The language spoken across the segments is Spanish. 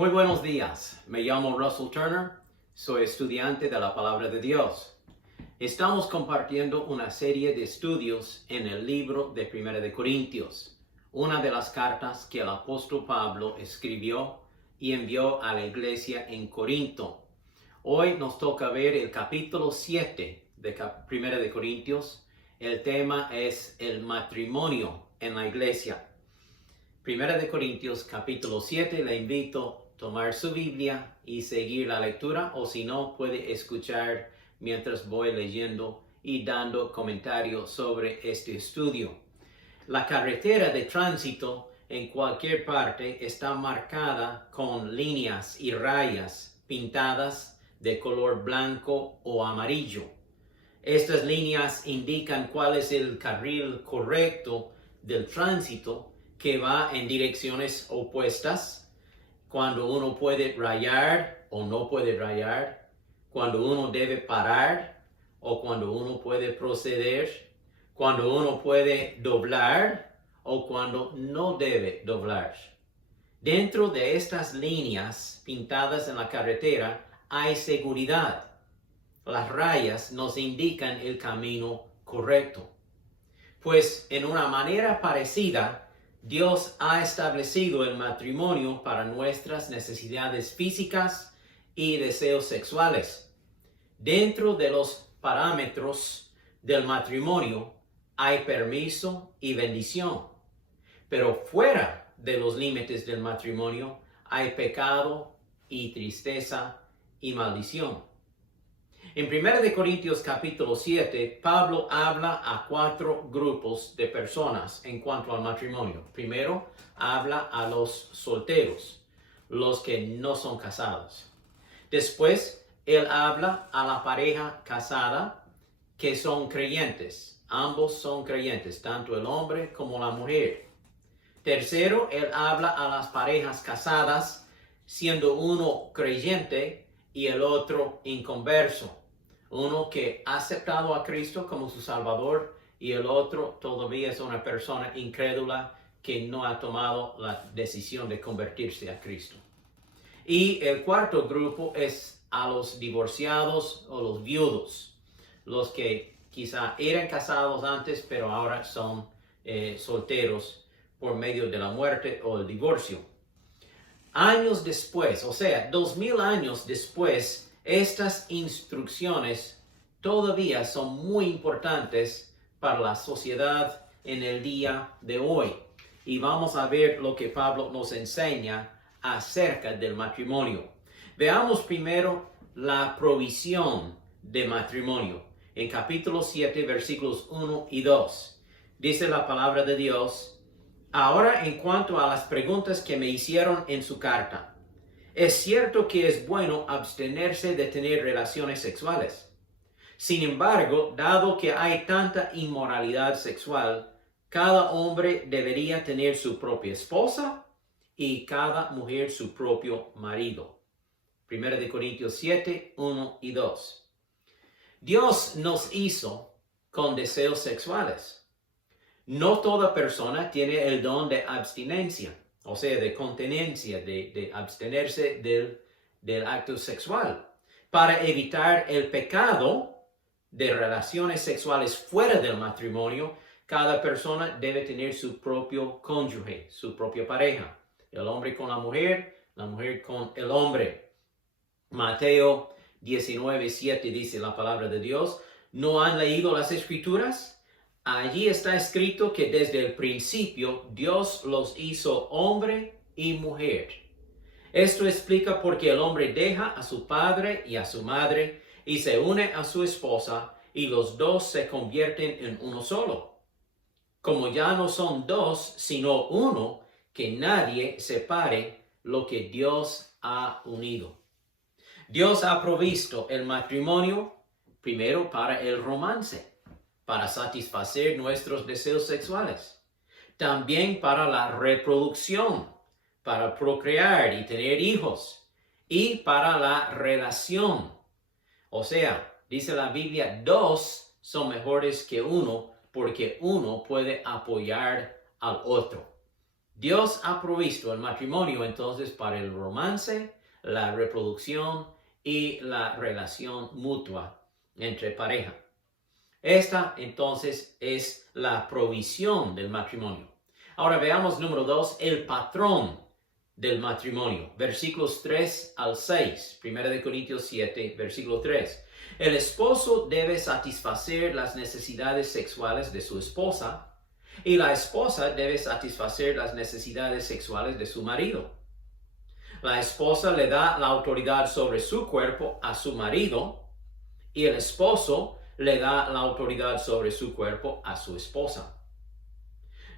Muy buenos días, me llamo Russell Turner, soy estudiante de la Palabra de Dios. Estamos compartiendo una serie de estudios en el libro de Primera de Corintios, una de las cartas que el apóstol Pablo escribió y envió a la iglesia en Corinto. Hoy nos toca ver el capítulo 7 de Primera de Corintios. El tema es el matrimonio en la iglesia. Primera de Corintios capítulo 7, le invito a tomar su Biblia y seguir la lectura, o si no, puede escuchar mientras voy leyendo y dando comentarios sobre este estudio. La carretera de tránsito en cualquier parte está marcada con líneas y rayas pintadas de color blanco o amarillo. Estas líneas indican cuál es el carril correcto del tránsito que va en direcciones opuestas, cuando uno puede rayar o no puede rayar, cuando uno debe parar o cuando uno puede proceder, cuando uno puede doblar o cuando no debe doblar. Dentro de estas líneas pintadas en la carretera hay seguridad. Las rayas nos indican el camino correcto. Pues en una manera parecida, Dios ha establecido el matrimonio para nuestras necesidades físicas y deseos sexuales. Dentro de los parámetros del matrimonio hay permiso y bendición, pero fuera de los límites del matrimonio hay pecado y tristeza y maldición. En 1 Corintios capítulo 7, Pablo habla a 4 grupos de personas en cuanto al matrimonio. Primero, habla a los solteros, los que no son casados. Después, él habla a la pareja casada que son creyentes. Ambos son creyentes, tanto el hombre como la mujer. Tercero, él habla a las parejas casadas, siendo uno creyente y el otro inconverso. Uno que ha aceptado a Cristo como su Salvador y el otro todavía es una persona incrédula que no ha tomado la decisión de convertirse a Cristo. Y el cuarto grupo es a los divorciados o los viudos, los que quizá eran casados antes pero ahora son solteros por medio de la muerte o el divorcio. Años después, o sea, 2000 años después, estas instrucciones todavía son muy importantes para la sociedad en el día de hoy. Y vamos a ver lo que Pablo nos enseña acerca del matrimonio. Veamos primero la provisión de matrimonio. En capítulo 7, versículos 1 y 2, dice la palabra de Dios: Ahora, en cuanto a las preguntas que me hicieron en su carta, es cierto que es bueno abstenerse de tener relaciones sexuales. Sin embargo, dado que hay tanta inmoralidad sexual, cada hombre debería tener su propia esposa y cada mujer su propio marido. 1 Corintios 7, 1 y 2. Dios nos hizo con deseos sexuales. No toda persona tiene el don de abstinencia, o sea, de continencia, de abstenerse del acto sexual. Para evitar el pecado de relaciones sexuales fuera del matrimonio, cada persona debe tener su propio cónyuge, su propia pareja. El hombre con la mujer con el hombre. Mateo 19:7 dice la palabra de Dios: ¿No han leído las Escrituras? Allí está escrito que desde el principio Dios los hizo hombre y mujer. Esto explica por qué el hombre deja a su padre y a su madre y se une a su esposa y los dos se convierten en uno solo. Como ya no son dos, sino uno, que nadie separe lo que Dios ha unido. Dios ha provisto el matrimonio primero para el romance, para satisfacer nuestros deseos sexuales. También para la reproducción, para procrear y tener hijos. Y para la relación. O sea, dice la Biblia, 2 son mejores que 1 porque uno puede apoyar al otro. Dios ha provisto el matrimonio entonces para el romance, la reproducción y la relación mutua entre pareja. Esta entonces es la provisión del matrimonio. Ahora veamos número 2, el patrón del matrimonio. Versículos 3 al 6, 1 Corintios 7, versículo 3. El esposo debe satisfacer las necesidades sexuales de su esposa y la esposa debe satisfacer las necesidades sexuales de su marido. La esposa le da la autoridad sobre su cuerpo a su marido y el esposo le da la autoridad sobre su cuerpo a su esposa.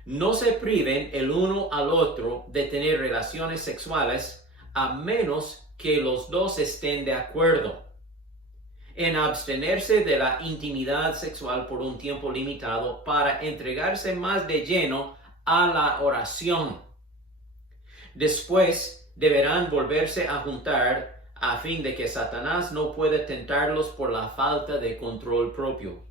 No se priven el uno al otro de tener relaciones sexuales a menos que los dos estén de acuerdo en abstenerse de la intimidad sexual por un tiempo limitado para entregarse más de lleno a la oración. Después deberán volverse a juntar a fin de que Satanás no pueda tentarlos por la falta de control propio.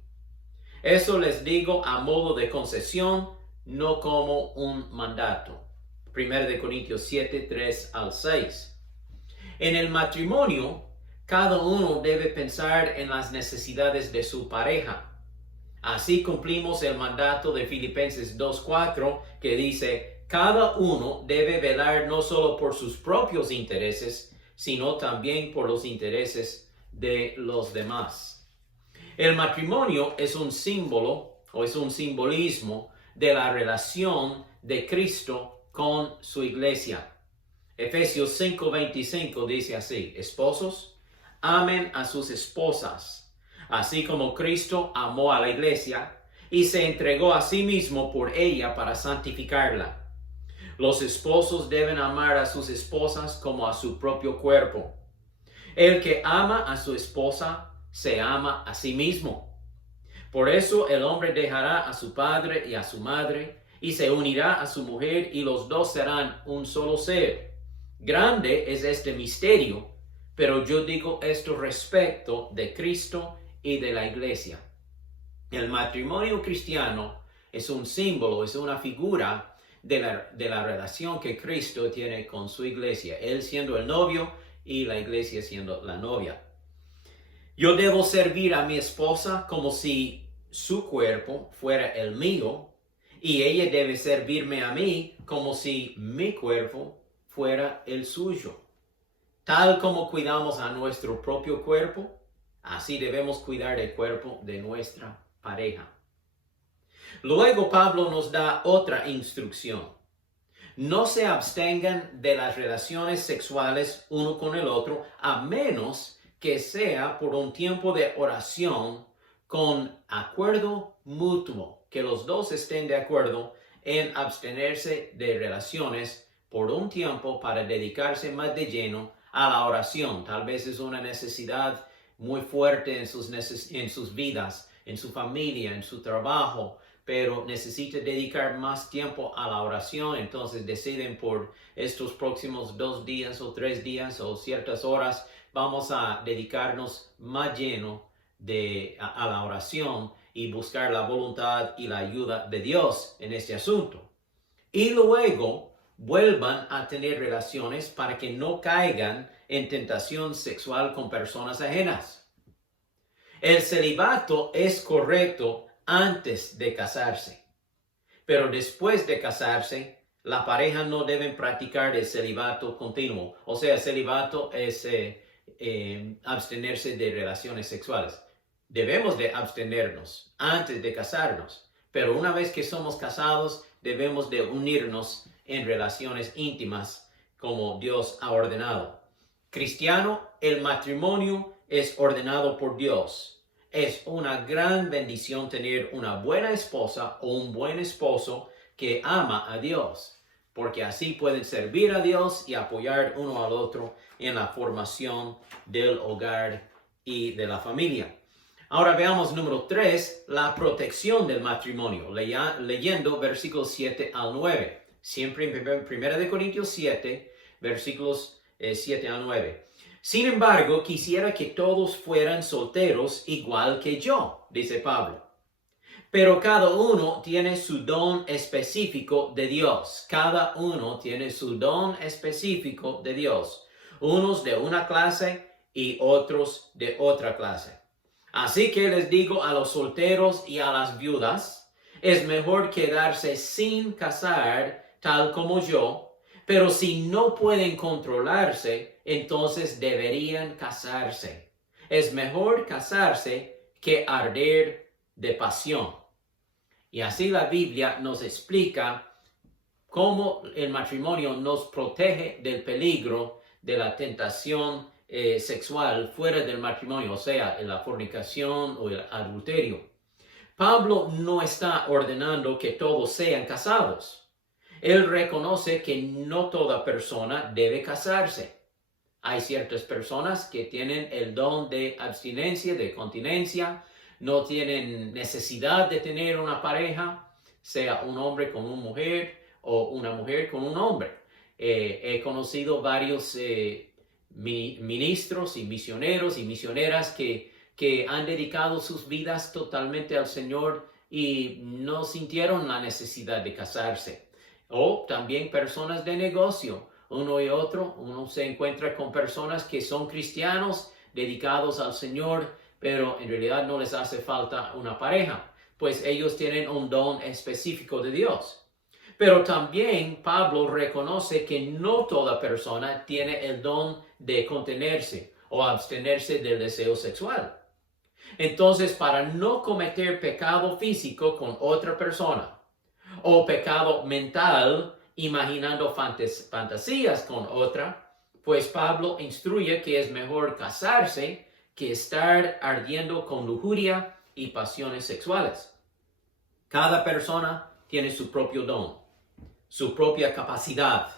Eso les digo a modo de concesión, no como un mandato. 1 Corintios 7, 3 al 6. En el matrimonio, cada uno debe pensar en las necesidades de su pareja. Así cumplimos el mandato de Filipenses 2:4 que dice, cada uno debe velar no solo por sus propios intereses, sino también por los intereses de los demás. El matrimonio es un símbolo o es un simbolismo de la relación de Cristo con su iglesia. Efesios 5:25 dice así, esposos, amen a sus esposas, así como Cristo amó a la iglesia y se entregó a sí mismo por ella para santificarla. Los esposos deben amar a sus esposas como a su propio cuerpo. El que ama a su esposa se ama a sí mismo. Por eso el hombre dejará a su padre y a su madre y se unirá a su mujer y los dos serán un solo ser. Grande es este misterio, pero yo digo esto respecto de Cristo y de la iglesia. El matrimonio cristiano es un símbolo, es una figura de la relación que Cristo tiene con su iglesia, Él siendo el novio y la iglesia siendo la novia. Yo debo servir a mi esposa como si su cuerpo fuera el mío y ella debe servirme a mí como si mi cuerpo fuera el suyo. Tal como cuidamos a nuestro propio cuerpo, así debemos cuidar el cuerpo de nuestra pareja. Luego Pablo nos da otra instrucción. No se abstengan de las relaciones sexuales uno con el otro, a menos que sea por un tiempo de oración con acuerdo mutuo, que los dos estén de acuerdo en abstenerse de relaciones por un tiempo para dedicarse más de lleno a la oración. Tal vez es una necesidad muy fuerte en sus vidas, en su familia, en su trabajo, pero necesita dedicar más tiempo a la oración. Entonces deciden por estos próximos 2 días o 3 días o ciertas horas, vamos a dedicarnos más lleno a la oración y buscar la voluntad y la ayuda de Dios en este asunto. Y luego vuelvan a tener relaciones para que no caigan en tentación sexual con personas ajenas. El celibato es correcto antes de casarse, pero después de casarse, la pareja no debe practicar el celibato continuo. O sea, el celibato es abstenerse de relaciones sexuales. Debemos de abstenernos antes de casarnos, pero una vez que somos casados, debemos de unirnos en relaciones íntimas como Dios ha ordenado. Cristiano, el matrimonio es ordenado por Dios. Es una gran bendición tener una buena esposa o un buen esposo que ama a Dios, porque así pueden servir a Dios y apoyar uno al otro en la formación del hogar y de la familia. Ahora veamos número 3, la protección del matrimonio, leyendo versículos 7 al 9. Siempre en 1 Corintios 7, versículos 7 al 9. Sin embargo, quisiera que todos fueran solteros igual que yo, dice Pablo. Pero cada uno tiene su don específico de Dios. Cada uno tiene su don específico de Dios. Unos de una clase y otros de otra clase. Así que les digo a los solteros y a las viudas, es mejor quedarse sin casar, tal como yo, pero si no pueden controlarse, entonces deberían casarse. Es mejor casarse que arder de pasión. Y así la Biblia nos explica cómo el matrimonio nos protege del peligro de la tentación sexual fuera del matrimonio, o sea, en la fornicación o el adulterio. Pablo no está ordenando que todos sean casados. Él reconoce que no toda persona debe casarse. Hay ciertas personas que tienen el don de abstinencia, de continencia, no tienen necesidad de tener una pareja, sea un hombre con una mujer o una mujer con un hombre. He conocido varios ministros y misioneros y misioneras que han dedicado sus vidas totalmente al Señor y no sintieron la necesidad de casarse. O también personas de negocio, uno y otro. Uno se encuentra con personas que son cristianos, dedicados al Señor, pero en realidad no les hace falta una pareja, pues ellos tienen un don específico de Dios. Pero también Pablo reconoce que no toda persona tiene el don de contenerse o abstenerse del deseo sexual. Entonces, para no cometer pecado físico con otra persona o pecado mental imaginando fantasías con otra, pues Pablo instruye que es mejor casarse que estar ardiendo con lujuria y pasiones sexuales. Cada persona tiene su propio don, su propia capacidad,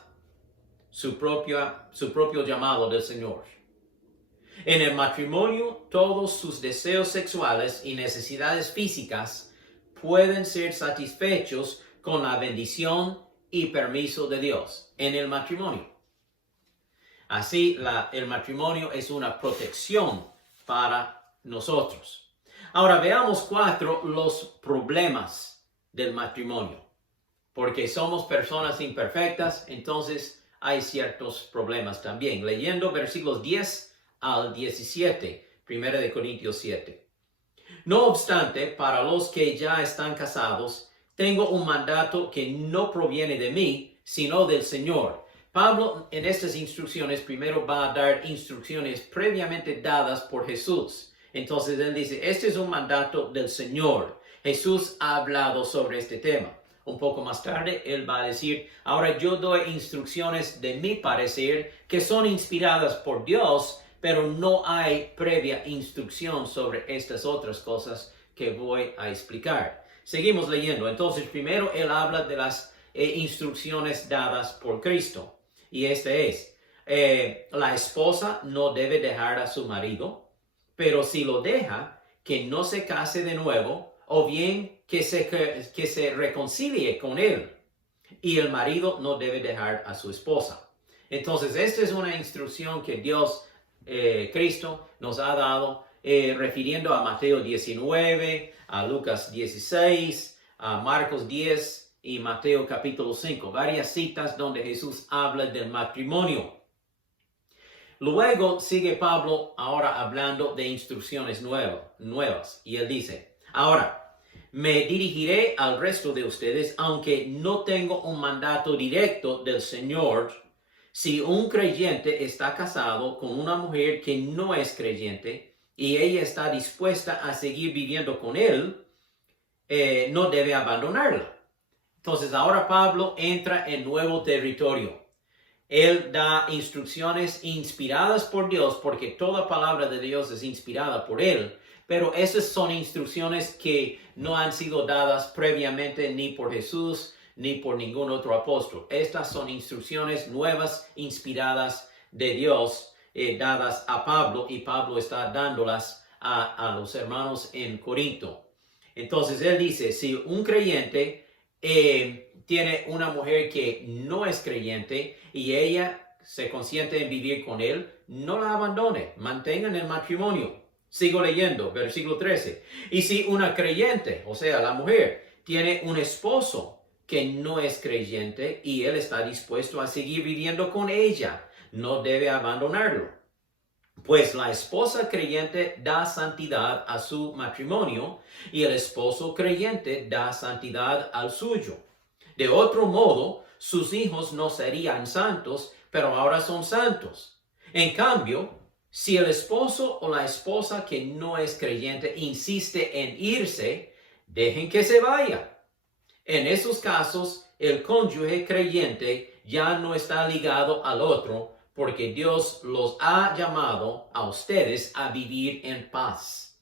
su propio llamado del Señor. En el matrimonio, todos sus deseos sexuales y necesidades físicas pueden ser satisfechos con la bendición y permiso de Dios en el matrimonio. Así, el matrimonio es una protección para nosotros. Ahora veamos los problemas del matrimonio. Porque somos personas imperfectas, entonces hay ciertos problemas también. Leyendo versículos 10 al 17, 1 de Corintios 7. No obstante, para los que ya están casados, tengo un mandato que no proviene de mí, sino del Señor. Pablo en estas instrucciones primero va a dar instrucciones previamente dadas por Jesús. Entonces él dice, este es un mandato del Señor. Jesús ha hablado sobre este tema. Un poco más tarde, él va a decir, ahora yo doy instrucciones de mi parecer que son inspiradas por Dios, pero no hay previa instrucción sobre estas otras cosas que voy a explicar. Seguimos leyendo. Entonces, primero él habla de las instrucciones dadas por Cristo. Y este es, la esposa no debe dejar a su marido, pero si lo deja, que no se case de nuevo, o bien que se reconcilie con él, y el marido no debe dejar a su esposa. Entonces, esta es una instrucción que Dios, Cristo, nos ha dado, refiriendo a Mateo 19, a Lucas 16, a Marcos 10 y Mateo capítulo 5. Varias citas donde Jesús habla del matrimonio. Luego sigue Pablo ahora hablando de instrucciones nuevas. Y él dice, ahora, me dirigiré al resto de ustedes, aunque no tengo un mandato directo del Señor. Si un creyente está casado con una mujer que no es creyente y ella está dispuesta a seguir viviendo con él, no debe abandonarla. Entonces ahora Pablo entra en nuevo territorio. Él da instrucciones inspiradas por Dios, porque toda palabra de Dios es inspirada por él. Pero esas son instrucciones que no han sido dadas previamente ni por Jesús ni por ningún otro apóstol. Estas son instrucciones nuevas, inspiradas de Dios, dadas a Pablo, y Pablo está dándolas a los hermanos en Corinto. Entonces él dice, si un creyente tiene una mujer que no es creyente y ella se consiente en vivir con él, no la abandone, mantengan el matrimonio. Sigo leyendo, versículo 13. Y si una creyente, o sea, la mujer, tiene un esposo que no es creyente y él está dispuesto a seguir viviendo con ella, no debe abandonarlo. Pues la esposa creyente da santidad a su matrimonio y el esposo creyente da santidad al suyo. De otro modo, sus hijos no serían santos, pero ahora son santos. En cambio, si el esposo o la esposa que no es creyente insiste en irse, dejen que se vaya. En esos casos, el cónyuge creyente ya no está ligado al otro porque Dios los ha llamado a ustedes a vivir en paz.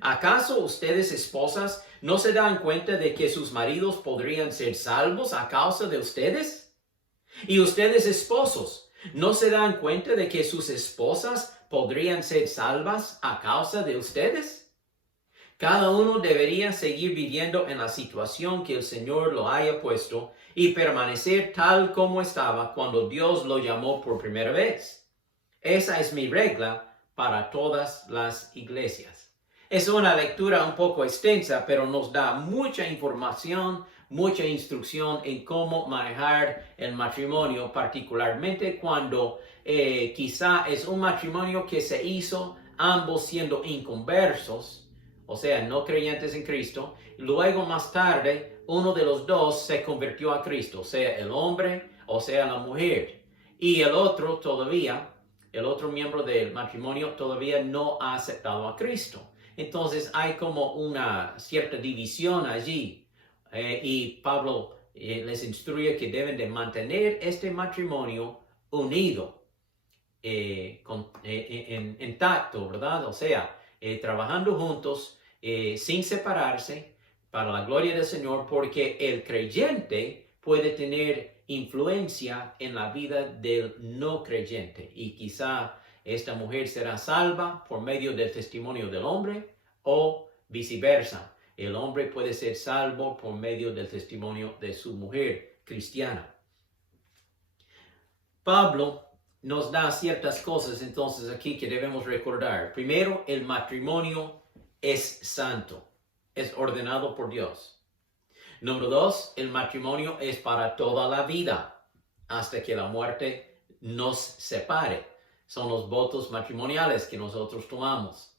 ¿Acaso ustedes, esposas, no se dan cuenta de que sus maridos podrían ser salvos a causa de ustedes? Y ustedes, esposos, ¿no se dan cuenta de que sus esposas podrían ser salvas a causa de ustedes? Cada uno debería seguir viviendo en la situación que el Señor lo haya puesto y permanecer tal como estaba cuando Dios lo llamó por primera vez. Esa es mi regla para todas las iglesias. Es una lectura un poco extensa, pero nos da mucha información, mucha instrucción en cómo manejar el matrimonio, particularmente cuando quizá es un matrimonio que se hizo ambos siendo inconversos, o sea, no creyentes en Cristo. Luego más tarde, uno de los dos se convirtió a Cristo, o sea, el hombre, o sea, la mujer. Y el otro miembro del matrimonio todavía no ha aceptado a Cristo. Entonces hay como una cierta división allí. Y Pablo les instruye que deben de mantener este matrimonio unido, intacto, ¿verdad? O sea, trabajando juntos, sin separarse, para la gloria del Señor, porque el creyente puede tener influencia en la vida del no creyente. Y quizá esta mujer será salva por medio del testimonio del hombre o viceversa. El hombre puede ser salvo por medio del testimonio de su mujer cristiana. Pablo nos da ciertas cosas entonces aquí que debemos recordar. Primero, el matrimonio es santo, es ordenado por Dios. Número 2, el matrimonio es para toda la vida, hasta que la muerte nos separe. Son los votos matrimoniales que nosotros tomamos.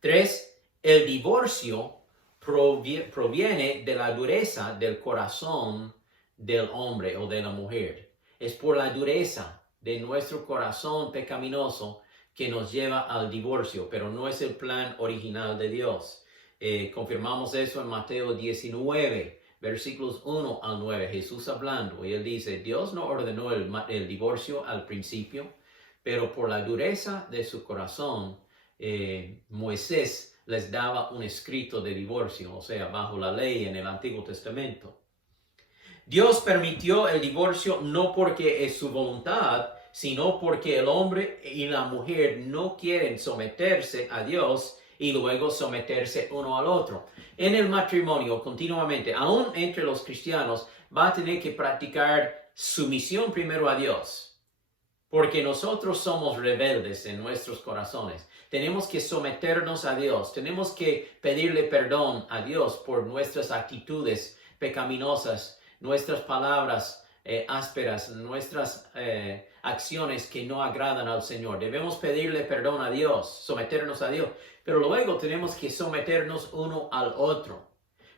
3, el divorcio proviene de la dureza del corazón del hombre o de la mujer. Es por la dureza de nuestro corazón pecaminoso que nos lleva al divorcio, pero no es el plan original de Dios. Confirmamos eso en Mateo 19, versículos 1 al 9, Jesús hablando, y él dice, Dios no ordenó el divorcio al principio, pero por la dureza de su corazón, Moisés les daba un escrito de divorcio, o sea, bajo la ley en el Antiguo Testamento. Dios permitió el divorcio no porque es su voluntad, sino porque el hombre y la mujer no quieren someterse a Dios y luego someterse uno al otro. En el matrimonio, continuamente, aún entre los cristianos, va a tener que practicar sumisión primero a Dios, porque nosotros somos rebeldes en nuestros corazones. Tenemos que someternos a Dios, tenemos que pedirle perdón a Dios por nuestras actitudes pecaminosas, nuestras palabras ásperas, nuestras acciones que no agradan al Señor. Debemos pedirle perdón a Dios, someternos a Dios, pero luego tenemos que someternos uno al otro,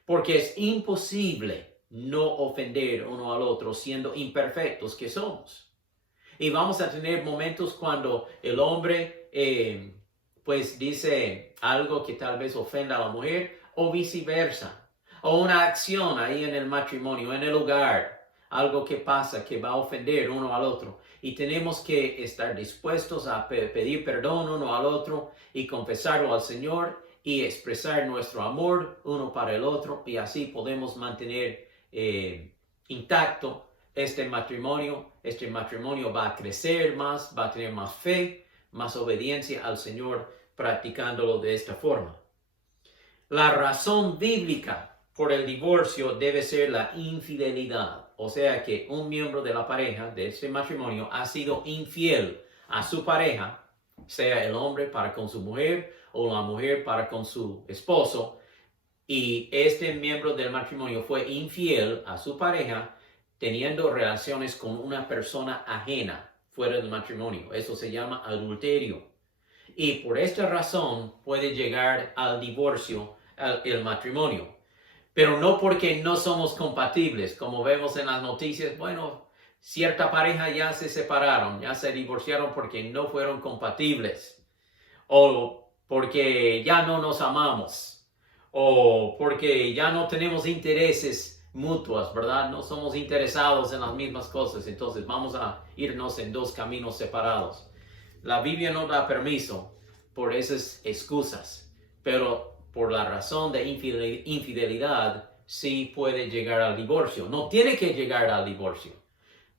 porque es imposible no ofender uno al otro siendo imperfectos que somos. Y vamos a tener momentos cuando el hombre pues dice algo que tal vez ofenda a la mujer o viceversa, o una acción ahí en el matrimonio, en el hogar, algo que pasa que va a ofender uno al otro. Y tenemos que estar dispuestos a pedir perdón uno al otro y confesarlo al Señor y expresar nuestro amor uno para el otro. Y así podemos mantener intacto este matrimonio. Este matrimonio va a crecer más, va a tener más fe, más obediencia al Señor practicándolo de esta forma. La razón bíblica por el divorcio debe ser la infidelidad. O sea que un miembro de la pareja, de este matrimonio, ha sido infiel a su pareja, sea el hombre para con su mujer o la mujer para con su esposo, y este miembro del matrimonio fue infiel a su pareja teniendo relaciones con una persona ajena fuera del matrimonio. Eso se llama adulterio. Y por esta razón puede llegar al divorcio el matrimonio. Pero no porque no somos compatibles, como vemos en las noticias. Bueno, cierta pareja ya se separaron, ya se divorciaron porque no fueron compatibles, o porque ya no nos amamos, o porque ya no tenemos intereses mutuos, ¿verdad? No somos interesados en las mismas cosas, entonces vamos a irnos en dos caminos separados. La Biblia no da permiso por esas excusas, pero por la razón de infidelidad sí puede llegar al divorcio. No tiene que llegar al divorcio.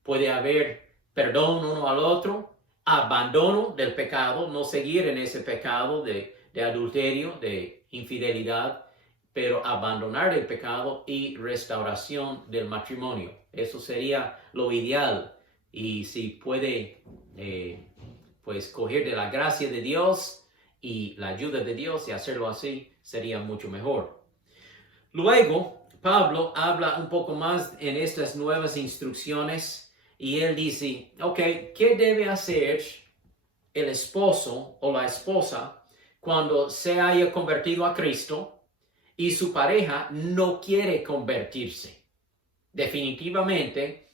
Puede haber perdón uno al otro, abandono del pecado, no seguir en ese pecado de adulterio, de infidelidad, pero abandonar el pecado y restauración del matrimonio. Eso sería lo ideal. Y si puede, pues, coger de la gracia de Dios y la ayuda de Dios y hacerlo así, sería mucho mejor. Luego, Pablo habla un poco más en estas nuevas instrucciones y él dice, ok, ¿qué debe hacer el esposo o la esposa cuando se haya convertido a Cristo y su pareja no quiere convertirse? Definitivamente,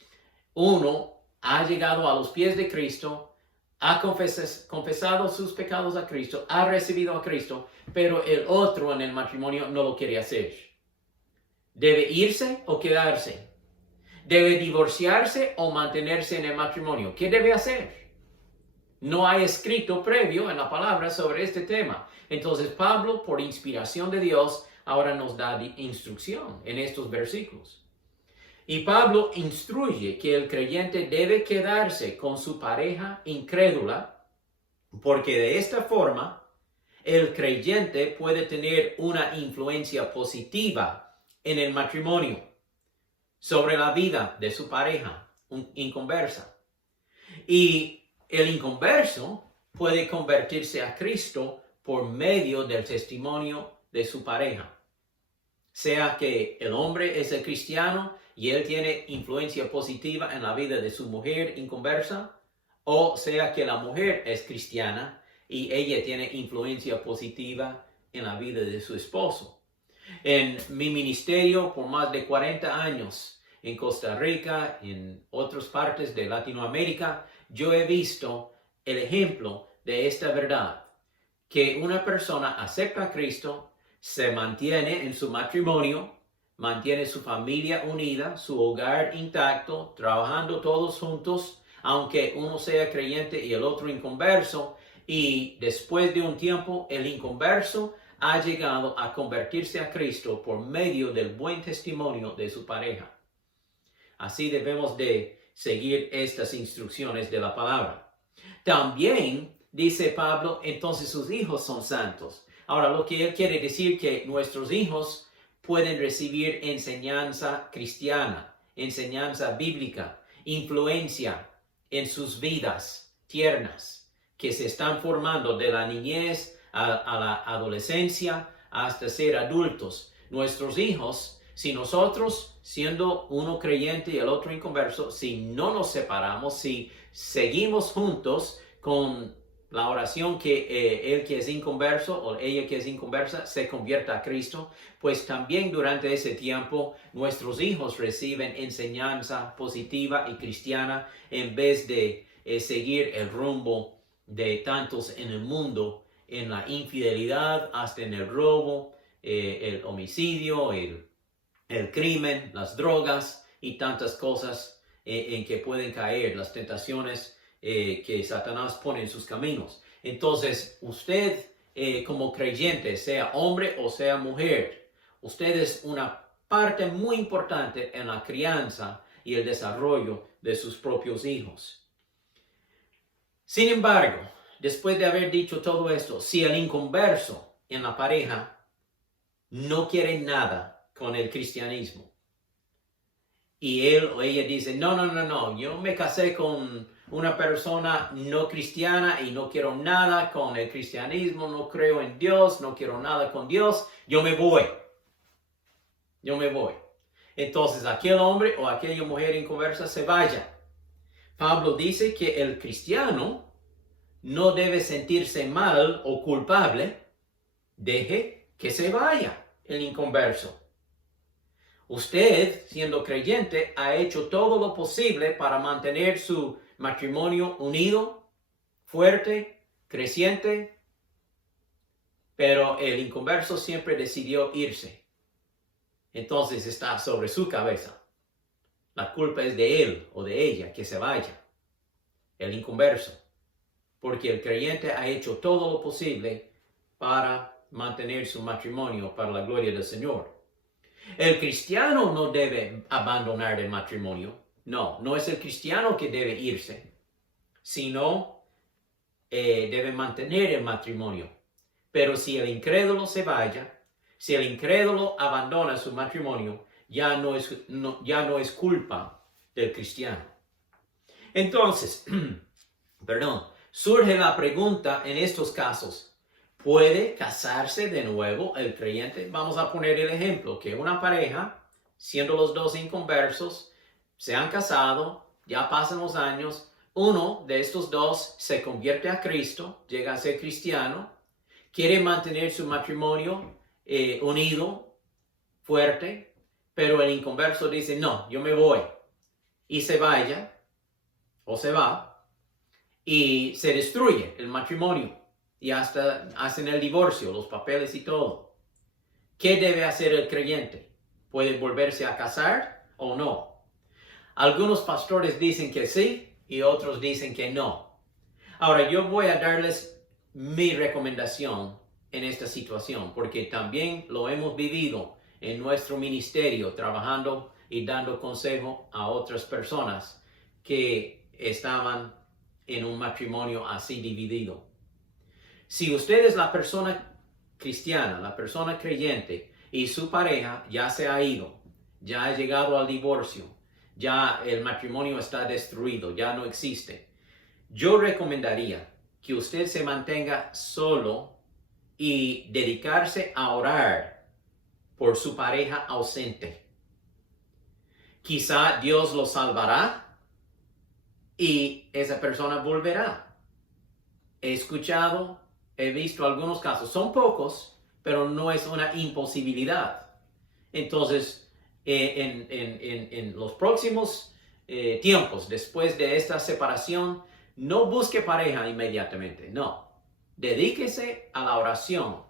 uno ha llegado a los pies de Cristo, ha confesado sus pecados a Cristo, ha recibido a Cristo, pero el otro en el matrimonio no lo quiere hacer. ¿Debe irse o quedarse? ¿Debe divorciarse o mantenerse en el matrimonio? ¿Qué debe hacer? No hay escrito previo en la palabra sobre este tema. Entonces Pablo, por inspiración de Dios, ahora nos da instrucción en estos versículos. Y Pablo instruye que el creyente debe quedarse con su pareja incrédula, porque de esta forma el creyente puede tener una influencia positiva en el matrimonio sobre la vida de su pareja inconversa. Y el inconverso puede convertirse a Cristo por medio del testimonio de su pareja. Sea que el hombre es el cristiano y él tiene influencia positiva en la vida de su mujer inconversa, o sea que la mujer es cristiana y ella tiene influencia positiva en la vida de su esposo. En mi ministerio por más de 40 años en Costa Rica, en otras partes de Latinoamérica, yo he visto el ejemplo de esta verdad, que una persona acepta a Cristo, se mantiene en su matrimonio, mantiene su familia unida, su hogar intacto, trabajando todos juntos, aunque uno sea creyente y el otro inconverso, y después de un tiempo el inconverso ha llegado a convertirse a Cristo por medio del buen testimonio de su pareja. Así debemos de seguir estas instrucciones de la palabra. También dice Pablo, entonces sus hijos son santos. Ahora, lo que él quiere decir que nuestros hijos pueden recibir enseñanza cristiana, enseñanza bíblica, influencia en sus vidas tiernas, que se están formando de la niñez a la adolescencia hasta ser adultos. Nuestros hijos, si nosotros, siendo uno creyente y el otro inconverso, si no nos separamos, si seguimos juntos con la oración que él que es inconverso o ella que es inconversa se convierta a Cristo, pues también durante ese tiempo nuestros hijos reciben enseñanza positiva y cristiana en vez de seguir el rumbo de tantos en el mundo, en la infidelidad, hasta en el robo, el homicidio, el crimen, las drogas y tantas cosas en que pueden caer, las tentaciones que Satanás pone en sus caminos. Entonces, usted como creyente, sea hombre o sea mujer, usted es una parte muy importante en la crianza y el desarrollo de sus propios hijos. Sin embargo, después de haber dicho todo esto, si el inconverso en la pareja no quiere nada con el cristianismo, y él o ella dice, no, yo me casé con una persona no cristiana y no quiero nada con el cristianismo, no creo en Dios, no quiero nada con Dios, yo me voy. Yo me voy. Entonces aquel hombre o aquella mujer inconversa se vaya. Pablo dice que el cristiano no debe sentirse mal o culpable. Deje que se vaya el inconverso. Usted, siendo creyente, ha hecho todo lo posible para mantener su matrimonio unido, fuerte, creciente, pero el inconverso siempre decidió irse. Entonces está sobre su cabeza. La culpa es de él o de ella que se vaya, el inconverso, porque el creyente ha hecho todo lo posible para mantener su matrimonio para la gloria del Señor. El cristiano no debe abandonar el matrimonio. No es el cristiano que debe irse, sino debe mantener el matrimonio. Pero si el incrédulo se vaya, si el incrédulo abandona su matrimonio, ya no es culpa del cristiano. Entonces, surge la pregunta en estos casos. ¿Puede casarse de nuevo el creyente? Vamos a poner el ejemplo que una pareja, siendo los dos inconversos, se han casado, ya pasan los años, uno de estos dos se convierte a Cristo, llega a ser cristiano, quiere mantener su matrimonio unido, fuerte, pero el inconverso dice, no, yo me voy, y se vaya, o se va, y se destruye el matrimonio. Y hasta hacen el divorcio, los papeles y todo. ¿Qué debe hacer el creyente? ¿Puede volverse a casar o no? Algunos pastores dicen que sí y otros dicen que no. Ahora, yo voy a darles mi recomendación en esta situación, porque también lo hemos vivido en nuestro ministerio, trabajando y dando consejo a otras personas que estaban en un matrimonio así dividido. Si usted es la persona cristiana, la persona creyente, y su pareja ya se ha ido, ya ha llegado al divorcio, ya el matrimonio está destruido, ya no existe, yo recomendaría que usted se mantenga solo y dedicarse a orar por su pareja ausente. Quizá Dios lo salvará y esa persona volverá. He visto algunos casos, son pocos, pero no es una imposibilidad. Entonces, en los próximos tiempos, después de esta separación, no busque pareja inmediatamente, no. Dedíquese a la oración,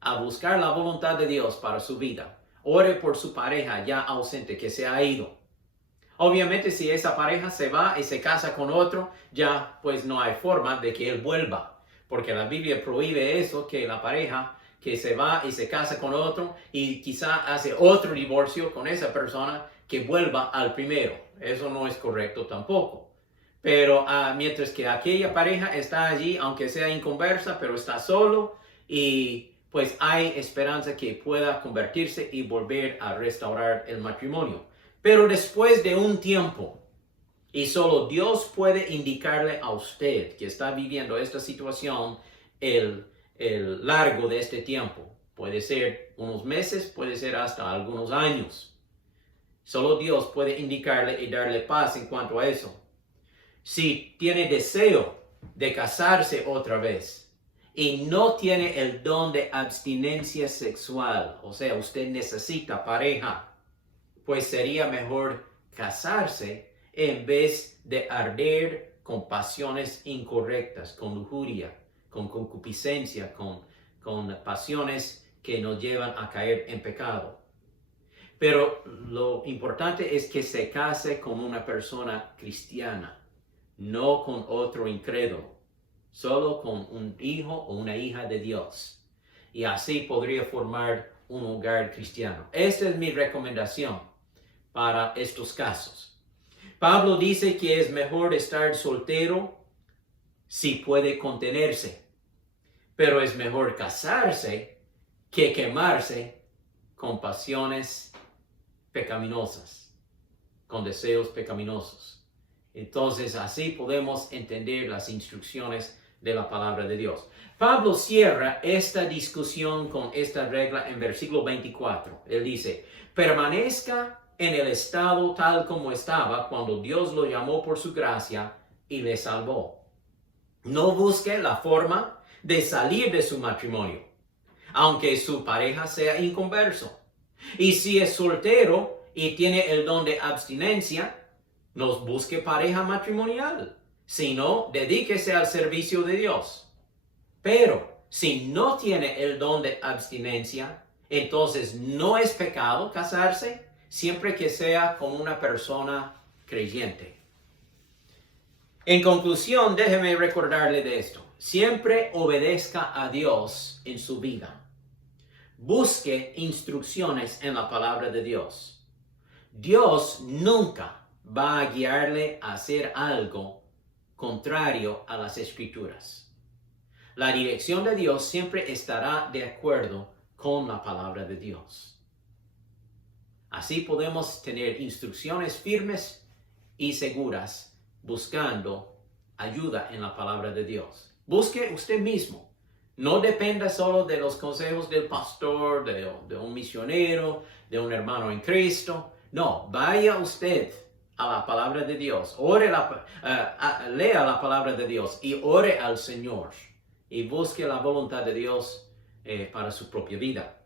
a buscar la voluntad de Dios para su vida. Ore por su pareja ya ausente que se ha ido. Obviamente, si esa pareja se va y se casa con otro, ya pues no hay forma de que él vuelva. Porque la Biblia prohíbe eso, que la pareja que se va y se casa con otro y quizá hace otro divorcio con esa persona, que vuelva al primero. Eso no es correcto tampoco. Pero mientras que aquella pareja está allí, aunque sea inconversa, pero está solo, y pues hay esperanza que pueda convertirse y volver a restaurar el matrimonio. Pero después de un tiempo, y solo Dios puede indicarle a usted que está viviendo esta situación el largo de este tiempo. Puede ser unos meses, puede ser hasta algunos años. Solo Dios puede indicarle y darle paz en cuanto a eso. Si tiene deseo de casarse otra vez y no tiene el don de abstinencia sexual, o sea, usted necesita pareja, pues sería mejor casarse en vez de arder con pasiones incorrectas, con lujuria, con concupiscencia, con pasiones que nos llevan a caer en pecado. Pero lo importante es que se case con una persona cristiana, no con otro incrédulo, solo con un hijo o una hija de Dios. Y así podría formar un hogar cristiano. Esta es mi recomendación para estos casos. Pablo dice que es mejor estar soltero si puede contenerse, pero es mejor casarse que quemarse con pasiones pecaminosas, con deseos pecaminosos. Entonces así podemos entender las instrucciones de la palabra de Dios. Pablo cierra esta discusión con esta regla en versículo 24. Él dice, permanezca en el estado tal como estaba cuando Dios lo llamó por su gracia y le salvó. No busque la forma de salir de su matrimonio, aunque su pareja sea inconverso. Y si es soltero y tiene el don de abstinencia, no busque pareja matrimonial, sino dedíquese al servicio de Dios. Pero si no tiene el don de abstinencia, entonces no es pecado casarse siempre que sea con una persona creyente. En conclusión, déjeme recordarle de esto. Siempre obedezca a Dios en su vida. Busque instrucciones en la palabra de Dios. Dios nunca va a guiarle a hacer algo contrario a las Escrituras. La dirección de Dios siempre estará de acuerdo con la palabra de Dios. Así podemos tener instrucciones firmes y seguras buscando ayuda en la palabra de Dios. Busque usted mismo. No dependa solo de los consejos del pastor, de un misionero, de un hermano en Cristo. No, vaya usted a la palabra de Dios. Lea la palabra de Dios y ore al Señor. Y busque la voluntad de Dios para su propia vida.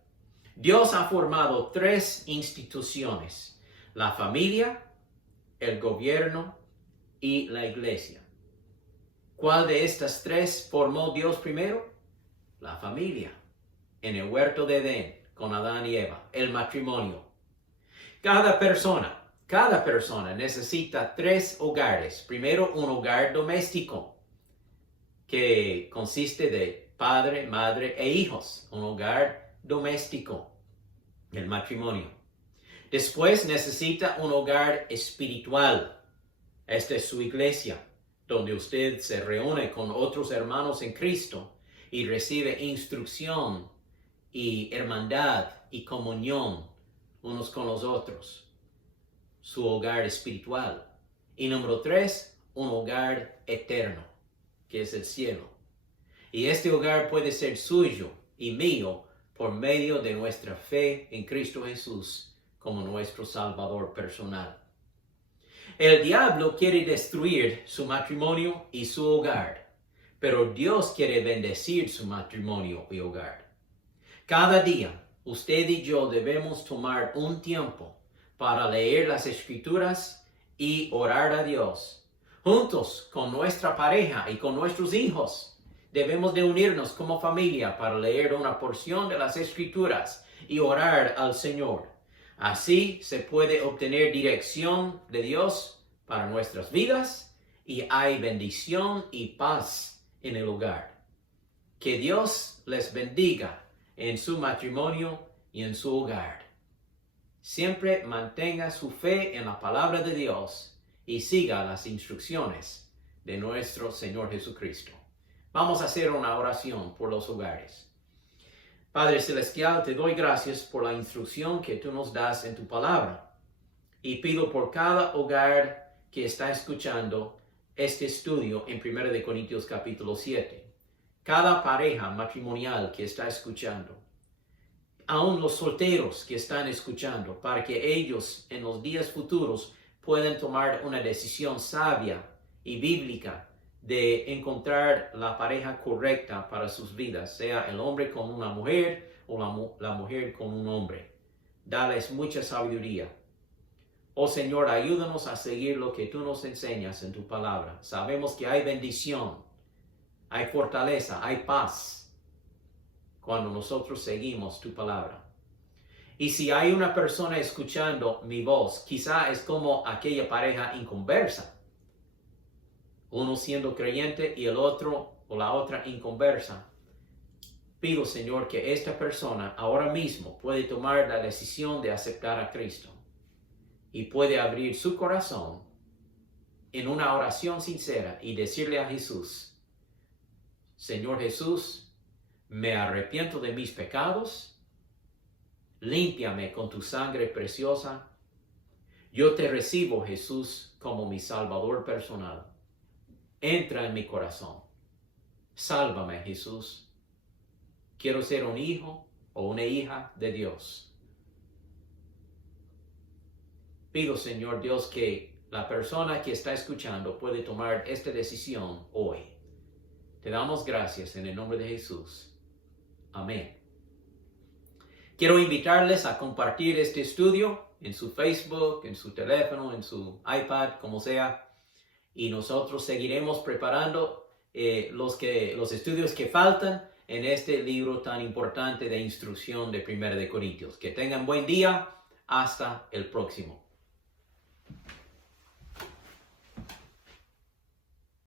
Dios ha formado 3 instituciones: la familia, el gobierno y la iglesia. ¿Cuál de estas 3 formó Dios primero? La familia, en el huerto de Edén, con Adán y Eva, el matrimonio. Cada persona necesita 3 hogares. Primero, un hogar doméstico, que consiste de padre, madre e hijos. Un hogar doméstico, el matrimonio. Después necesita un hogar espiritual. Esta es su iglesia, donde usted se reúne con otros hermanos en Cristo y recibe instrucción y hermandad y comunión unos con los otros. Su hogar espiritual. Y número 3, un hogar eterno, que es el cielo. Y este hogar puede ser suyo y mío por medio de nuestra fe en Cristo Jesús como nuestro Salvador personal. El diablo quiere destruir su matrimonio y su hogar, pero Dios quiere bendecir su matrimonio y hogar. Cada día, usted y yo debemos tomar un tiempo para leer las Escrituras y orar a Dios. Juntos con nuestra pareja y con nuestros hijos, debemos de unirnos como familia para leer una porción de las Escrituras y orar al Señor. Así se puede obtener dirección de Dios para nuestras vidas y hay bendición y paz en el hogar. Que Dios les bendiga en su matrimonio y en su hogar. Siempre mantenga su fe en la palabra de Dios y siga las instrucciones de nuestro Señor Jesucristo. Vamos a hacer una oración por los hogares. Padre Celestial, te doy gracias por la instrucción que tú nos das en tu palabra. Y pido por cada hogar que está escuchando este estudio en 1 Corintios capítulo 7. Cada pareja matrimonial que está escuchando. Aún los solteros que están escuchando, para que ellos en los días futuros puedan tomar una decisión sabia y bíblica de encontrar la pareja correcta para sus vidas, sea el hombre con una mujer o la mujer con un hombre. Dales mucha sabiduría. Oh Señor, ayúdanos a seguir lo que tú nos enseñas en tu palabra. Sabemos que hay bendición, hay fortaleza, hay paz cuando nosotros seguimos tu palabra. Y si hay una persona escuchando mi voz, quizá es como aquella pareja inconversa. Uno siendo creyente y el otro o la otra inconversa. Pido, Señor, que esta persona ahora mismo puede tomar la decisión de aceptar a Cristo y puede abrir su corazón en una oración sincera y decirle a Jesús: Señor Jesús, me arrepiento de mis pecados, límpiame con tu sangre preciosa, Yo te recibo, Jesús, como mi Salvador personal. Entra en mi corazón. Sálvame, Jesús. Quiero ser un hijo o una hija de Dios. Pido, Señor Dios, que la persona que está escuchando puede tomar esta decisión hoy. Te damos gracias en el nombre de Jesús. Amén. Quiero invitarles a compartir este estudio en su Facebook, en su teléfono, en su iPad, como sea. Y nosotros seguiremos preparando los estudios que faltan en este libro tan importante de instrucción de 1 de Corintios. Que tengan buen día. Hasta el próximo.